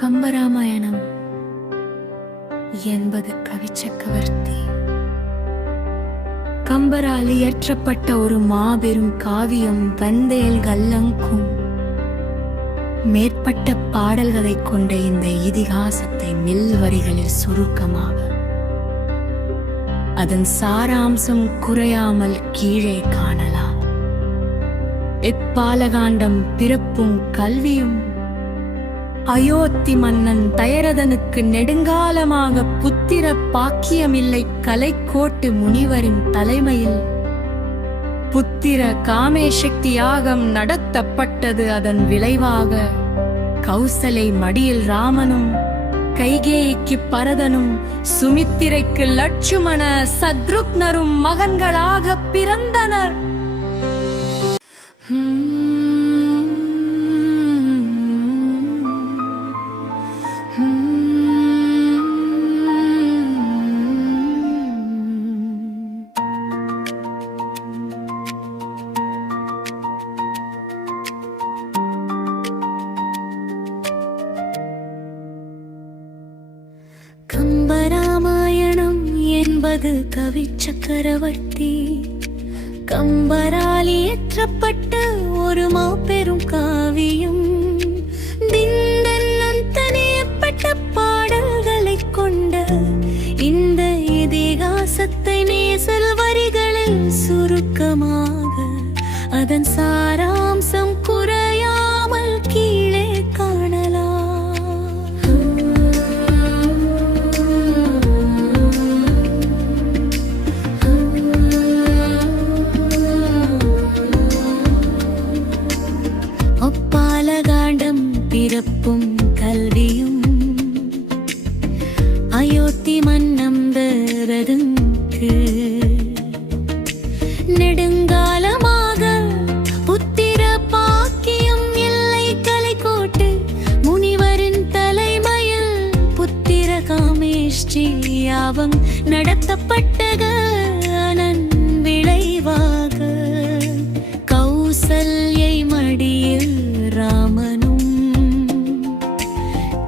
கம்பராமாயணம் என்பது கவிச்சக்கவர்த்தி. கம்பரால் இயற்றப்பட்ட ஒரு மாபெரும் காவியம். வந்தேல் கல்லங்கும் மேற்பட்ட பாடல்களை கொண்ட இந்த இதிகாசத்தை வரிகளில் சுருக்கமாக அதன் சாராம்சம் குறையாமல் கீழே காணலாம். இப்பாலகாண்டம் பிறப்பும் கல்வியும். அயோத்தி மன்னன் தயரதனுக்கு நெடுங்காலமாக புத்திர பாக்கியமில்லை. கலைக்கோட்டு முனிவரின் தலைமையில் புத்திர காமேசக்தி யாகம் நடத்தப்பட்டது. அதன் விளைவாக கௌசலை மடியில் ராமனும், கைகேயிக்கு பரதனும், சுமித்திரைக்கு லட்சுமண சத்ருக்னரும் மகன்களாக பிறந்தனர். கம்பராமாயணம் என்பது கவி சக்கரவர்த்தி. கம்பரால் இயற்றப்பட்ட ஒரு மாபெரும் காவியம். தனியப்பட்ட பாடல்களை கொண்ட இந்த இதிகாசத்தை நேசல் வரிகளில் சுருக்கமாக அதன் சாராம்சம் குறையாமல் கீழே காணலாம். பாலகாண்டம் பிறப்பும் கல்வியும். அயோத்தி மன்னம் தரதனுக்கு நெடுங்காலமாக புத்திர பாக்கியம் இல்லை. கலைக்கோட்டு முனிவரின் தலைமையில் புத்திர காமேஷ்டி யாகம் நடத்தப்பட்டது. அதன் விளைவாக கௌசல்யை மடியில் ராமனும்,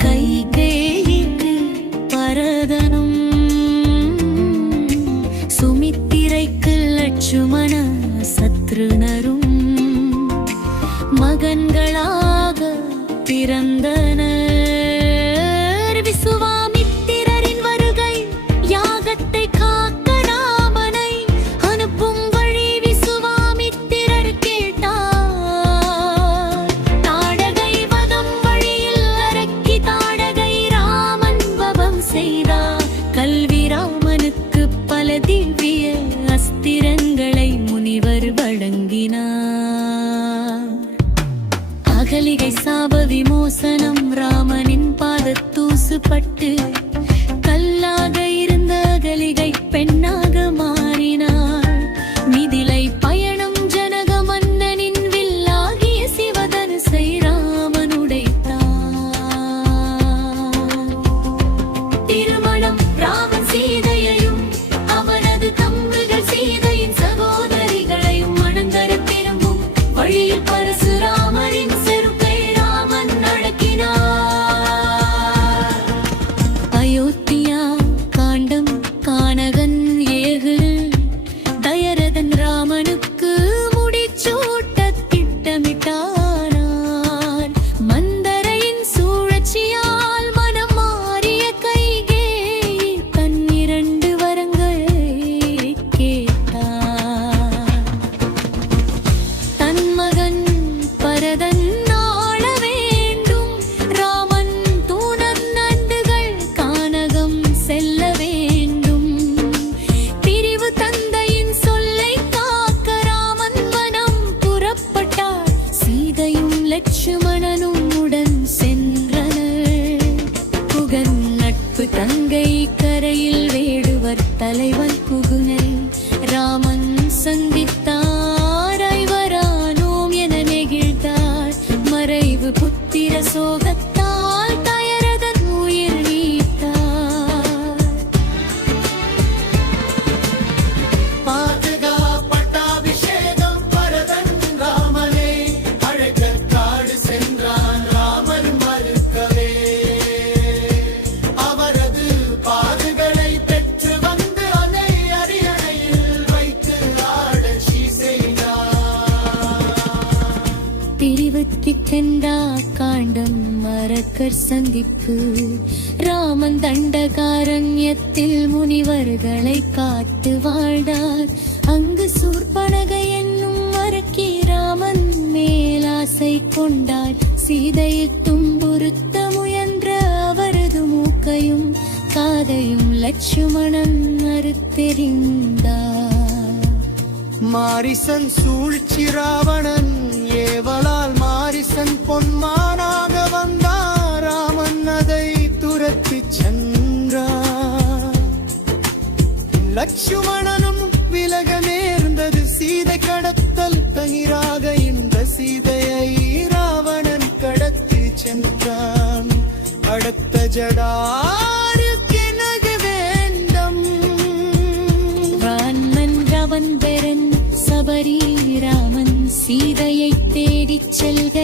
கைகேயிக்கு பரதனும், சுமித்திரைக்கு லட்சுமண சத்ருனரும் மகன்களாக பிறந்தனர். விசுவாமித்திரரின் வருகை யாகத்தை காக்க ராமனை அனுப்பும் வழி விசுவாமித்திரர் கேட்டார். தாடகை வதம் வழியில் அரக்கி தாடகை ராமன் வபம் செய்தார். கல்வி ராமனுக்கு பல திவ்ய அஸ்திரங்களை முனிவர் வழங்கினார். அகலிகை சாப விமோசனம். ராமனின் பாதத்தூசு பட்டு கல்லாக இருந்த அகலிகை பெண்ணாக மாறினார். மிதிலை பயணம். ஜனக மன்னனின் வில்லாகிய சிவதனுசை ராமன் உடைத்தார். திருமணம். ராமன் சீதையையும் அவனது தம்புகள் சீதையின் சகோதரிகளையும் மணந்தர திரும்பும் வழியில் பரசுராமரின் செருப்பை ராமன் அடக்கினார். அயோத்தியா காண்டம் கானகன் ஏகு தயரதன் ராமனுக்கு முடிச்சூட்ட திட்டமிட்டானார். மந்தரையின் சூழச்சியால் மனம் மாறிய கைகேயி தன் 2 வரங்களை கேட்டார். தன் மகன் பரதன் ஆள வேண்டும். ராமன் தூணந்துகள் கானகம் செல்ல வேண்டும். பிரிவு தந்தையின் சொல்லை காக்க ராமன் வனம் புறப்பட்டார். சீதையும் லட்சுமணனும் உடன் சென்றனர். புகன் நட்பு தங்கை கரையில் வேடுவர் தலைவன் புகுனை ராமன் சந்தித்தார். ஐவரானோம் என நெகிழ்ந்தார். மறைவு புத்திர சோகத்தால் தயரதன் உயிர் நீத்தார். பாதுகாப்பட்டாபிஷேகம் பரதன் ராமனே அழைக்க காடு சென்றான். ராமன் மறுக்கவே ராவணாசுரர் சந்திப்பு. ராமன் தண்டகாரண்யத்தில் முனிவர்களை காத்து வாழ்ந்தார். அங்கு சூர்பனகை என்னும் அரக்கி ராமன் மேலாசை கொண்டார். சீதையை துன்புறுத்த முயன்ற அவரது மூக்கையும் காதையும் லட்சுமணன் அறுத்தெறிந்தார். மாரிசன் சூழ்ச்சி ராவணன் ஏவலால் மாரிசன் பொன்மானாக வந்தார். ராமன் அதை துரத்தி சென்றார். லட்சுமணனும் விலக நேர்ந்தது. சீதை கடத்தல் தயிராக இந்த சீதையை ராவணன் கடத்தி சென்றான். அடுத்த ஜடாருக்கெனக வேண்டும். வான்மன் ரவன் பெறன் சபரி ராமன் சீதையை தேடிச் செல்க